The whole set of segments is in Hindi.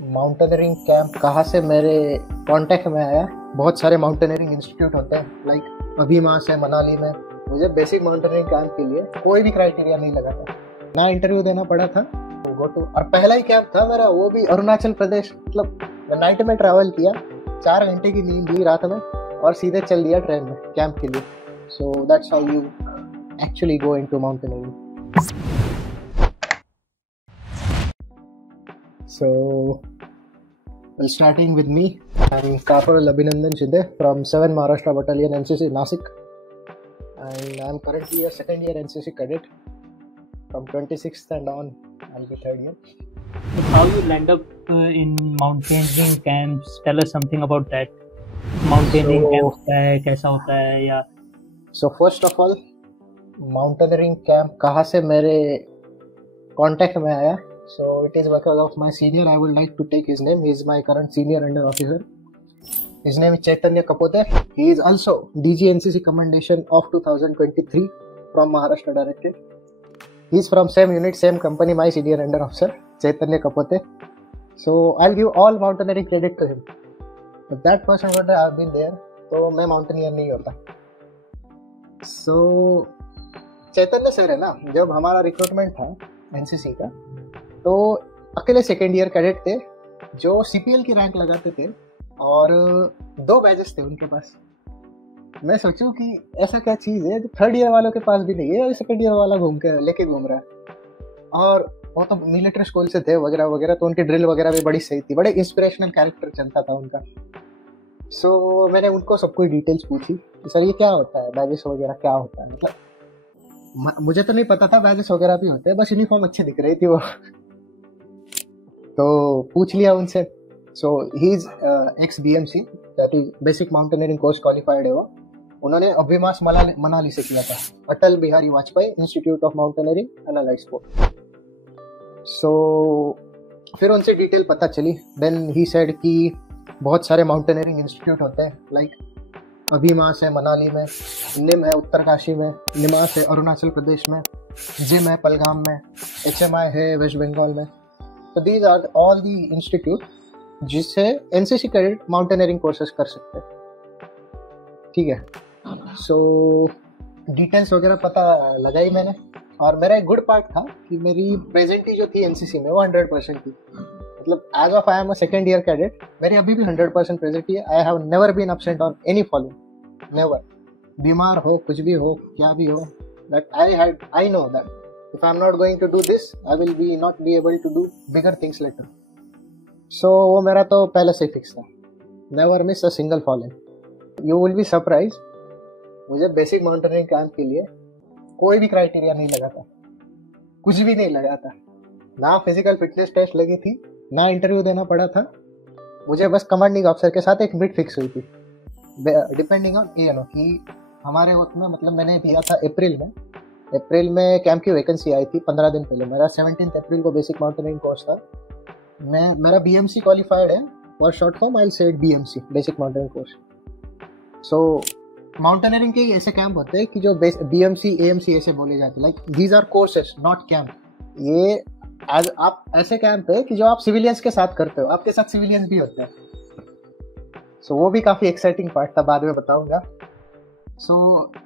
माउंटेनियरिंग कैंप कहाँ से मेरे कांटेक्ट में आया। बहुत सारे माउंटेनियरिंग इंस्टीट्यूट होते हैं, लाइक अभिमास है मनाली में। मुझे बेसिक माउंटेनियरिंग कैंप के लिए कोई भी क्राइटेरिया नहीं लगा था, ना इंटरव्यू देना पड़ा था। गो टू, और पहला ही कैंप था मेरा, वो भी अरुणाचल प्रदेश। मतलब नाइट में ट्रैवल किया, 4 घंटे की नींद ली रात में और सीधे चल दिया ट्रेन में कैंप के लिए। सो that's how you actually go into mountaineering. So, well, starting with me, I'm Corporal Abhinandan Shinde from 7 Maharashtra Battalion NCC Nasik, and I'm currently a second year NCC cadet. From 26th and on, I'll be third year. So how you land up in mountaineering camps? Tell us something about that. Mountaineering camps क्या है, कैसा होता है या? So first of all, mountaineering camp कहाँ से मेरे contact में आया? So it is because of my senior. I would like to take his name. He is my current senior under officer. His name is Chaitanya Kapote. He is also DG NCC Commendation of 2023 from Maharashtra directed. He is from same unit, same company. My senior under officer Chaitanya Kapote. So I'll give all mountaineering credit to him. If that person would have been there, तो मैं mountaineer नहीं होता. So चैतन्य सर है ना, जब हमारा रिक्रूटमेंट था NCC का, तो अकेले सेकेंड ईयर कैडेट थे जो सीपीएल की रैंक लगाते थे, और 2 बैचेस थे उनके पास। मैं सोचूं कि ऐसा क्या चीज़ है जो थर्ड ईयर वालों के पास भी नहीं है और सेकेंड ईयर वाला लेके घूम रहा है। और वो तो मिलिट्री स्कूल से थे वगैरह वगैरह, तो उनकी ड्रिल वगैरह भी बड़ी सही थी, बड़े इंस्पिरेशनल कैरेक्टर चलता था उनका। सो मैंने उनको सब कुछ डिटेल्स पूछी कि सर ये क्या होता है, बैचेस वगैरह क्या होता है। मतलब मुझे तो नहीं पता था बैचेस वगैरह भी होते हैं, बस यूनिफॉर्म अच्छी दिख रही थी वो। तो पूछ लिया उनसे। So he is ex BMC, that is basic mountaineering course qualified है वो। उन्होंने अभिमास मनाली से किया था, Atal Bihari Vajpayee institute of mountaineering and allied sport. So फिर उनसे डिटेल पता चली। देन ही सेड कि बहुत सारे माउंटेनियरिंग इंस्टीट्यूट होते हैं, लाइक अभिमास है मनाली में, निम है उत्तरकाशी में, निमास है अरुणाचल प्रदेश में, जिम है पलगाम में, HMI है वेस्ट बंगाल में। So these are all the institute जिससे एनसीसी कैडेट माउंटेनियरिंग कोर्सेज कर सकते हैं। ठीक है, सो डिटेल्स वगैरह पता लगाई मैंने। और मेरा एक गुड पार्ट था कि मेरी प्रेजेंटी जो थी एनसीसी में वो 100% थी। मतलब as of I am a second year cadet, मेरी अभी भी 100% प्रेजेंटी है। I have never been absent on any following, never. बीमार हो, कुछ भी हो, क्या भी हो, that I know that if I'm not going to do this, I will not be able to do bigger things later. So वो मेरा तो पहले से फिक्स था, never miss a single falling. You will be surprised, मुझे बेसिक माउंटेनियरिंग कैंप के लिए कोई भी क्राइटेरिया नहीं लगा था, कुछ भी नहीं लगा था। ना फिजिकल फिटनेस टेस्ट लगी थी, ना इंटरव्यू देना पड़ा था। मुझे बस कमांडिंग ऑफिसर के साथ एक मीट फिक्स हुई थी, डिपेंडिंग ऑन ANO कि हमारे वक्त में, मतलब मैंने दिया था अप्रैल में कैंप की वैकेंसी आई थी 15 दिन पहले। मेरा 17 अप्रैल को बेसिक माउंटेनियरिंग कोर्स था। मेरा BMC क्वालिफाइड है, for short form I will say BMC, basic mountaineering course. So mountaineering के ऐसे कैंप होते हैं कि जो BMC AMC ऐसे बोले जाते हैं, like these are courses not camp. ये आप ऐसे कैंप है कि जो आप सिविलियंस के साथ करते हो, आपके साथ सिविलियंस भी होते हैं। सो वो भी काफ़ी एक्साइटिंग पार्ट था, बाद में बताऊंगा। सो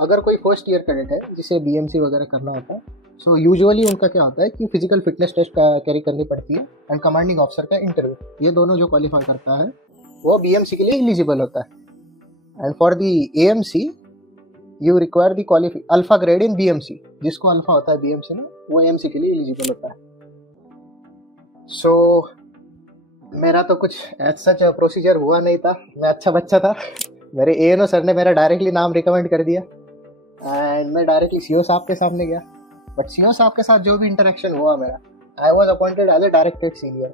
अगर कोई फर्स्ट ईयर कैडेट है जिसे BMC वगैरह करना होता है, सो यूजुअली उनका क्या होता है कि फिजिकल फिटनेस टेस्ट का कैरी करनी पड़ती है एंड कमांडिंग ऑफिसर का इंटरव्यू। ये दोनों जो क्वालिफाई करता है वो BMC के लिए एलिजिबल होता है। And for the AMC you require the alpha grade in BMC। जिसको अल्फा होता है BMC में, वो AMC के लिए एलिजिबल होता है। सो मेरा तो कुछ सच प्रोसीजर हुआ नहीं था, मैं अच्छा बच्चा था। मेरे ANO सर ने मेरा डायरेक्टली नाम रिकमेंड कर दिया एंड मैं डायरेक्टली CO साहब के सामने गया। बट CO साहब के साथ जो भी इंटरेक्शन हुआ मेरा, I was appointed as a directed senior.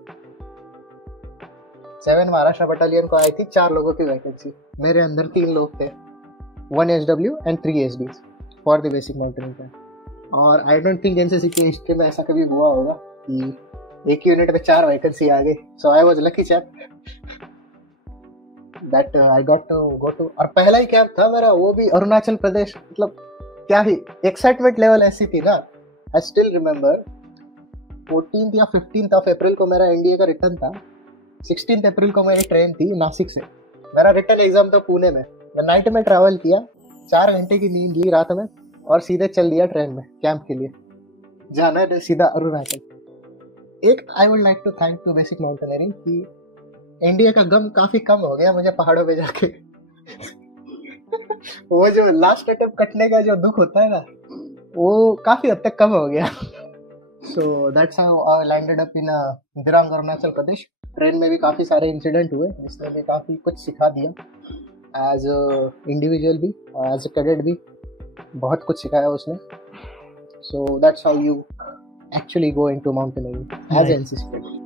7 Maharashtra battalion को आई थी 4 लोगों की वैकेंसी, मेरे अंदर 3 लोग थे, 1 SW and 3 SDs for the basic mountaineering camp. और आई डोंट थिंक एनसीसी की हिस्ट्री में ऐसा कभी हुआ होगा कि एक यूनिट में 4 वैकेंसी आ गई। So I was lucky chap that I got to go to। और पहला ही कैंप था मेरा, वो भी अरुणाचल प्रदेश। मतलब क्या ही एक्साइटमेंट लेवल ऐसी थी ना। आई स्टिल रिमेम्बर 14 या 15 ऑफ अप्रैल को मेरा NDA का रिटर्न था 16 अप्रैल को मेरी ट्रेन थी नासिक से, मेरा रिटर्न एग्जाम था पुणे में। मैं नाइट में ट्रैवल किया, 4 घंटे की नींद ली रात में और सीधे चल दिया ट्रेन में कैंप के लिए, जाना है सीधा अरुणाचल। एक I would like to thank to basic mountaineering कि इंडिया का गम काफी कम हो गया मुझे पहाड़ों पे जाके। वो जो लास्ट अटेम्प्ट कटने का जो दुख होता है ना, वो काफी हद तक कम हो गया। सो that's how I landed up in Dirang Arunachal Pradesh. Train में भी काफी सारे इंसिडेंट हुए जिसने भी काफी कुछ सिखा दिया, एज इंडिविजुअल भी और एज अ कैडेट भी बहुत कुछ सिखाया उसने। So that's how you actually go into mountaineering as NCC cadet.